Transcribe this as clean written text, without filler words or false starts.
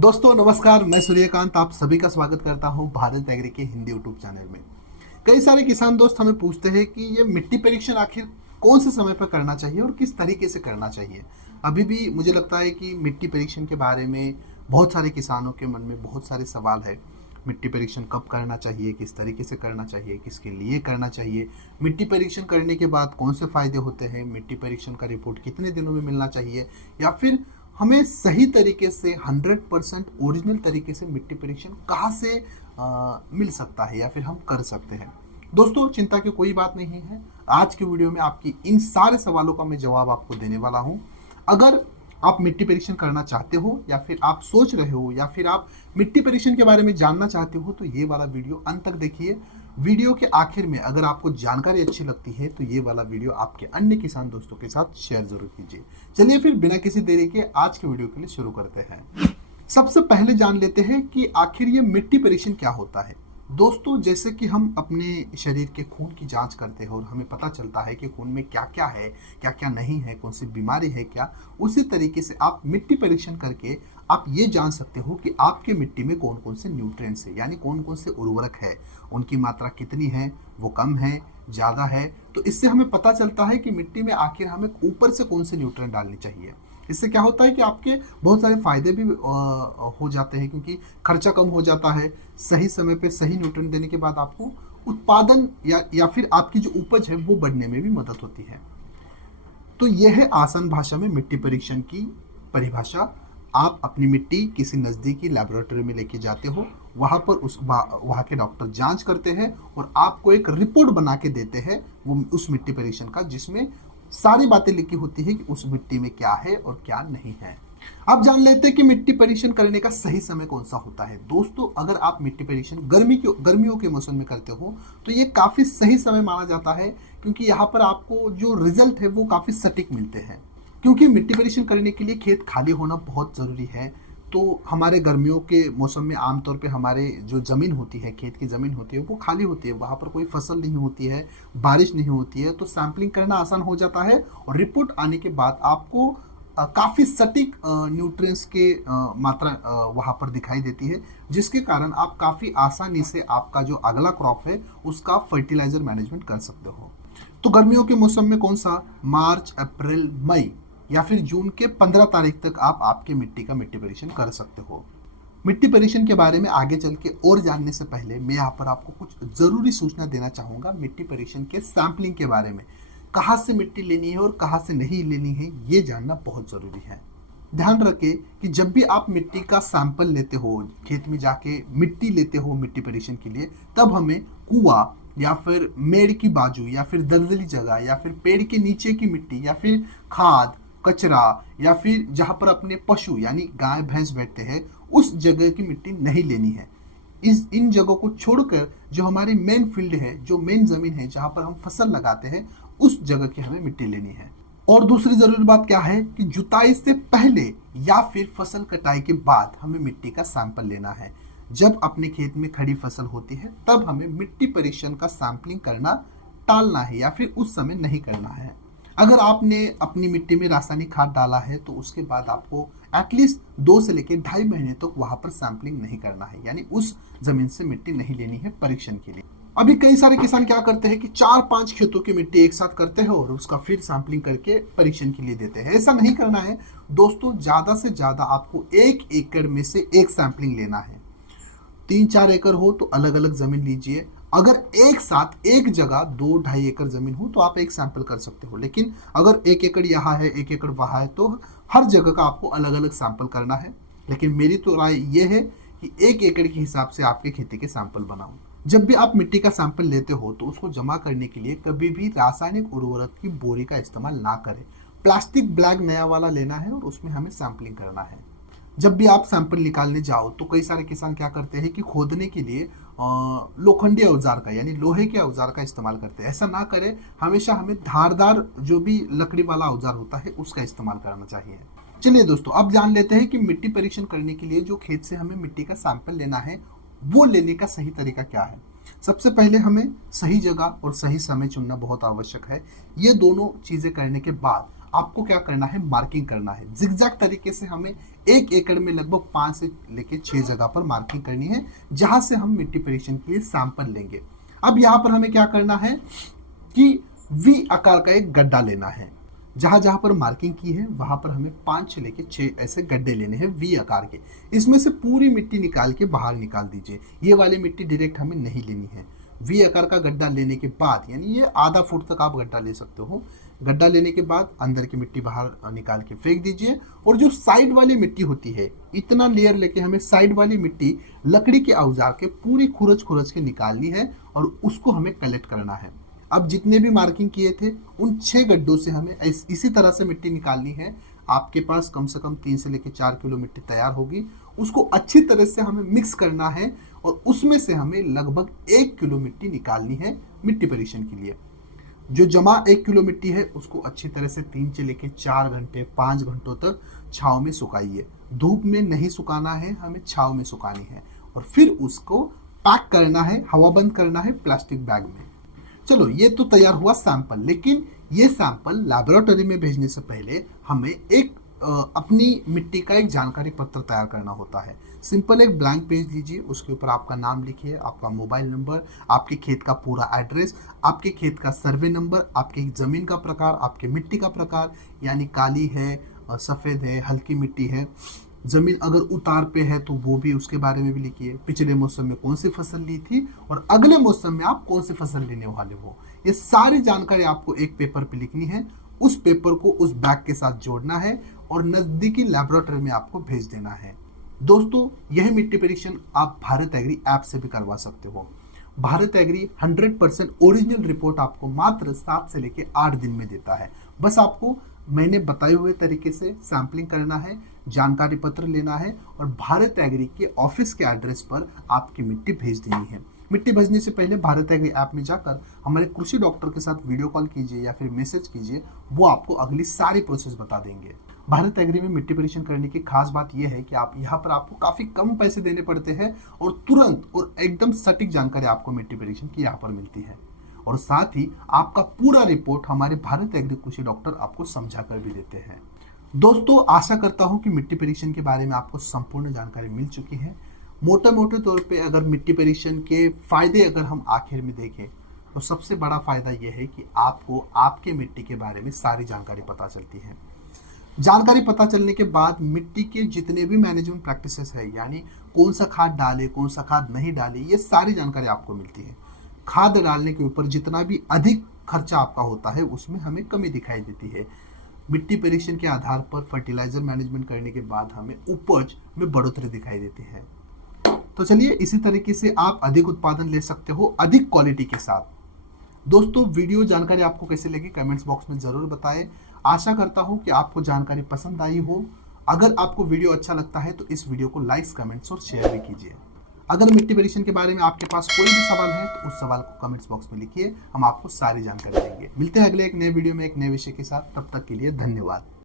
दोस्तों नमस्कार, मैं सूर्यकांत आप सभी का स्वागत करता हूं भारत एग्री के हिंदी यूट्यूब चैनल में। कई सारे किसान दोस्त हमें पूछते हैं कि ये मिट्टी परीक्षण आखिर कौन से समय पर करना चाहिए और किस तरीके से करना चाहिए। अभी भी मुझे लगता है कि मिट्टी परीक्षण के बारे में बहुत सारे किसानों के मन में बहुत सारे सवाल है। मिट्टी परीक्षण कब करना चाहिए, किस तरीके से करना चाहिए, किसके लिए करना चाहिए, मिट्टी परीक्षण करने के बाद कौन से फायदे होते हैं, मिट्टी परीक्षण का रिपोर्ट कितने दिनों में मिलना चाहिए, या फिर हमें सही तरीके से 100% ओरिजिनल तरीके से मिट्टी परीक्षण कहाँ से मिल सकता है या फिर हम कर सकते हैं। दोस्तों चिंता की कोई बात नहीं है, आज के वीडियो में आपकी इन सारे सवालों का मैं जवाब आपको देने वाला हूँ। अगर आप मिट्टी परीक्षण करना चाहते हो या फिर आप सोच रहे हो या फिर आप मिट्टी परीक्षण के बारे में जानना चाहते हो तो ये वाला वीडियो अंत तक देखिए। वीडियो के आखिर में अगर आपको जानकारी अच्छी लगती है तो ये वाला वीडियो आपके अन्य किसान दोस्तों के साथ शेयर जरूर कीजिए। चलिए फिर बिना किसी देरी के आज के वीडियो के लिए शुरू करते हैं। सबसे पहले जान लेते हैं कि आखिर ये मिट्टी परीक्षण क्या होता है। दोस्तों जैसे कि हम अपने शरीर के खून की जांच करते हैं और हमें पता चलता है कि खून में क्या क्या है, क्या क्या नहीं है, कौन सी बीमारी है क्या, उसी तरीके से आप मिट्टी परीक्षण करके आप ये जान सकते हो कि आपके मिट्टी में कौन कौन से न्यूट्रिएंट्स है, यानी कौन कौन से उर्वरक है, उनकी मात्रा कितनी है, वो कम है, ज़्यादा है। तो इससे हमें पता चलता है कि मिट्टी में आखिर हमें ऊपर से कौन से न्यूट्रिएंट डालने चाहिए। इससे क्या होता है कि आपके बहुत सारे फायदे भी हो जाते हैं, क्योंकि खर्चा कम हो जाता है। सही समय पे सही न्यूट्रिएंट देने के बाद आपको उत्पादन या फिर आपकी जो उपज है वो बढ़ने में भी मदद होती है। तो यह है आसान भाषा में मिट्टी परीक्षण की परिभाषा। आप अपनी मिट्टी किसी नज़दीकी लैबोरेटरी में लेके जाते हो, वहाँ पर वहाँ के डॉक्टर जांच करते हैं और आपको एक रिपोर्ट बना के देते हैं वो उस मिट्टी परीक्षण का, जिसमें सारी बातें लिखी होती है कि उस मिट्टी में क्या है और क्या नहीं है। अब जान लेते हैं कि मिट्टी परीक्षण करने का सही समय कौन सा होता है। दोस्तों अगर आप मिट्टी परीक्षण गर्मियों के मौसम में करते हो तो ये काफ़ी सही समय माना जाता है, क्योंकि यहाँ पर आपको जो रिजल्ट है वो काफ़ी सटीक मिलते हैं। क्योंकि मिट्टी परीक्षण करने के लिए खेत खाली होना बहुत ज़रूरी है। तो हमारे गर्मियों के मौसम में आमतौर पे हमारे जो ज़मीन होती है, खेत की ज़मीन होती है, वो खाली होती है, वहाँ पर कोई फसल नहीं होती है, बारिश नहीं होती है, तो सैम्पलिंग करना आसान हो जाता है और रिपोर्ट आने के बाद आपको काफ़ी सटीक न्यूट्रिएंट्स के मात्रा वहाँ पर दिखाई देती है, जिसके कारण आप काफ़ी आसानी से आपका जो अगला क्रॉप है उसका फर्टिलाइज़र मैनेजमेंट कर सकते हो। तो गर्मियों के मौसम में कौन सा, मार्च, अप्रैल, मई या फिर जून के 15 तारीख तक आप आपके मिट्टी का मिट्टी परीक्षण कर सकते हो। मिट्टी परीक्षण के बारे में आगे चल के और जानने से पहले मैं यहाँ पर आपको कुछ ज़रूरी सूचना देना चाहूँगा मिट्टी परीक्षण के सैम्पलिंग के बारे में। कहाँ से मिट्टी लेनी है और कहाँ से नहीं लेनी है ये जानना बहुत ज़रूरी है। ध्यान रखें कि जब भी आप मिट्टी का सैंपल लेते हो, खेत में जाके मिट्टी लेते हो मिट्टी परीक्षण के लिए, तब हमें कुआं या फिर मेड़ की बाजू या फिर दलदली जगह या फिर पेड़ के नीचे की मिट्टी या फिर खाद, कचरा या फिर जहाँ पर अपने पशु यानी गाय भैंस बैठते हैं उस जगह की मिट्टी नहीं लेनी है। इन जगहों को छोड़कर जो हमारी मेन फील्ड है, जो मेन जमीन है जहाँ पर हम फसल लगाते हैं, उस जगह की हमें मिट्टी लेनी है। और दूसरी जरूरी बात क्या है कि जुताई से पहले या फिर फसल कटाई के बाद हमें मिट्टी का सैंपल लेना है। जब अपने खेत में खड़ी फसल होती है तब हमें मिट्टी परीक्षण का सैंपलिंग करना टालना है या फिर उस समय नहीं करना है। अगर आपने अपनी मिट्टी में रासायनिक खाद डाला है तो उसके बाद आपको एटलीस्ट 2 से लेकर 2.5 महीने तक वहां पर सैंपलिंग नहीं करना है, यानी उस जमीन से मिट्टी नहीं लेनी है परीक्षण के लिए। अभी कई सारे किसान क्या करते हैं कि 4-5 खेतों की मिट्टी एक साथ करते हैं और उसका फिर सैंपलिंग करके परीक्षण के लिए देते हैं। ऐसा नहीं करना है दोस्तों, ज्यादा से ज्यादा आपको 1 एकड़ में से एक सैंपलिंग लेना है। 3-4 एकड़ हो तो अलग अलग जमीन लीजिए। अगर एक साथ एक जगह 2-2.5 एकड़ जमीन हो तो आप एक सैंपल कर सकते हो, लेकिन अगर 1 एकड़ यहाँ है 1 एकड़ वहाँ है तो हर जगह का आपको अलग अलग सैंपल करना है। लेकिन मेरी तो राय ये है कि 1 एकड़ के हिसाब से आपके खेती के सैंपल बनाओ। जब भी आप मिट्टी का सैंपल लेते हो तो उसको जमा करने के लिए कभी भी रासायनिक उर्वरक की बोरी का इस्तेमाल ना करें। प्लास्टिक बैग नया वाला लेना है और उसमें हमें सैंपलिंग करना है। जब भी आप सैंपल निकालने जाओ तो कई सारे किसान क्या करते हैं कि खोदने के लिए लोखंडी औजार का यानी लोहे के औजार का इस्तेमाल करते हैं। ऐसा ना करें, हमेशा हमें धारदार जो भी लकड़ी वाला औजार होता है उसका इस्तेमाल करना चाहिए। चलिए दोस्तों अब जान लेते हैं कि मिट्टी परीक्षण करने के लिए जो खेत से हमें मिट्टी का सैंपल लेना है वो लेने का सही तरीका क्या है। सबसे पहले हमें सही जगह और सही समय चुनना बहुत आवश्यक है। ये दोनों चीज़ें करने के बाद आपको क्या करना है, मार्किंग करना है। जिगजैग तरीके से हमें 1 एकड़ में लगभग 5 से लेके 6 जगह पर मार्किंग करनी है, जहां से हम मिट्टी परीक्षण के लिए सैंपल लेंगे। अब यहाँ पर हमें क्या करना है कि वी आकार का एक गड्ढा लेना है। जहां जहां पर मार्किंग की है वहां पर हमें 5 से लेके 6 ऐसे गड्ढे लेने हैं वी आकार के। इसमें से पूरी मिट्टी निकाल के बाहर निकाल दीजिए। ये वाली मिट्टी डायरेक्ट हमें नहीं लेनी है। वी आकार का गड्ढा लेने के बाद, यानी ये आधा फुट तक आप गड्ढा ले सकते हो। गड्ढा लेने के बाद अंदर की मिट्टी बाहर निकाल के फेंक दीजिए। और जो साइड वाली मिट्टी होती है, इतना लेयर लेके हमें साइड वाली मिट्टी लकड़ी के औजार के पूरी खुरच खुरच के निकालनी है और उसको हमें कलेक्ट करना है। अब जितने भी मार्किंग किए थे उन 6 गड्ढों से हमें इसी तरह से मिट्टी निकालनी है। आपके पास कम से कम 3 से लेकर 4 किलो मिट्टी तैयार होगी। उसको अच्छी तरह से हमें मिक्स करना है और उसमें से हमें लगभग 1 किलो मिट्टी निकालनी है मिट्टी परीक्षण के लिए। जो जमा 1 किलो मिट्टी है उसको अच्छी तरह से 3 से लेकर 4 घंटे 5 घंटों तक छांव में सुखाइए। धूप में नहीं सुखाना है, हमें छांव में सुखानी है। और फिर उसको पैक करना है, हवा बंद करना है प्लास्टिक बैग में। चलो, ये तो तैयार हुआ सैंपल, लेकिन ये सैंपल लैबोरेटरी में भेजने से पहले हमें एक अपनी मिट्टी का एक जानकारी पत्र तैयार करना होता है। सिंपल एक ब्लैंक पेज लीजिए, उसके ऊपर आपका नाम लिखिए, आपका मोबाइल नंबर, आपके खेत का पूरा एड्रेस, आपके खेत का सर्वे नंबर, आपकी ज़मीन का प्रकार, आपके मिट्टी का प्रकार, यानी काली है, सफ़ेद है, हल्की मिट्टी है। ज़मीन अगर उतार पे है तो वो भी, उसके बारे में भी लिखिए। पिछले मौसम में कौन सी फसल ली थी और अगले मौसम में आप कौन सी फसल लेने वाले हो, ये सारी जानकारी आपको एक पेपर पे लिखनी है। उस पेपर को उस बैग के साथ जोड़ना है और नज़दीकी लैबोरेटरी में आपको भेज देना है। दोस्तों, यह मिट्टी परीक्षण आप भारत एग्री ऐप से भी करवा सकते हो। भारत एग्री 100% ओरिजिनल रिपोर्ट आपको मात्र 7 से लेकर 8 दिन में देता है। बस आपको मैंने बताए हुए तरीके से सैंपलिंग करना है, जानकारी पत्र लेना है और भारत एग्री के ऑफिस के एड्रेस पर आपकी मिट्टी भेज देनी है। मिट्टी भेजने से पहले भारत एग्री ऐप में जाकर हमारे कृषि डॉक्टर के साथ वीडियो कॉल कीजिए या फिर मैसेज कीजिए, वो आपको अगली सारी प्रोसेस बता देंगे। भारत एग्री में मिट्टी परीक्षण करने की खास बात यह है कि आप यहाँ पर आपको काफी कम पैसे देने पड़ते हैं और तुरंत और एकदम सटीक जानकारी आपको मिट्टी परीक्षण की यहाँ पर मिलती है। और साथ ही आपका पूरा रिपोर्ट हमारे भारत एग्री कृषि डॉक्टर आपको समझा कर भी देते हैं। दोस्तों, आशा करता हूं कि मिट्टी परीक्षण के बारे में आपको संपूर्ण जानकारी मिल चुकी है। मोटे मोटे तौर पे अगर मिट्टी परीक्षण के फायदे अगर हम आखिर में देखें तो सबसे बड़ा फायदा यह है कि आपको आपके मिट्टी के बारे में सारी जानकारी पता चलती है। जानकारी पता चलने के बाद मिट्टी के जितने भी मैनेजमेंट प्रैक्टिसेस है, यानी कौन सा खाद डाले, कौन सा खाद नहीं डाले, ये सारी जानकारी आपको मिलती है। खाद डालने के ऊपर जितना भी अधिक खर्चा आपका होता है उसमें हमें कमी दिखाई देती है। मिट्टी परीक्षण के आधार पर फर्टिलाइजर मैनेजमेंट करने के बाद हमें उपज में बढ़ोतरी दिखाई देती है। तो चलिए, इसी तरीके से आप अधिक उत्पादन ले सकते हो अधिक क्वालिटी के साथ। दोस्तों, वीडियो जानकारी आपको कैसे लगी कमेंट्स बॉक्स में जरूर बताएं। आशा करता हूं कि आपको जानकारी पसंद आई हो। अगर आपको वीडियो अच्छा लगता है तो इस वीडियो को लाइक, कमेंट्स और शेयर भी कीजिए। अगर मिट्टी परीक्षण के बारे में आपके पास कोई भी सवाल है तो उस सवाल को कमेंट्स बॉक्स में लिखिए, हम आपको सारी जानकारी देंगे। मिलते हैं अगले एक नए वीडियो में एक नए विषय के साथ, तब तक के लिए धन्यवाद।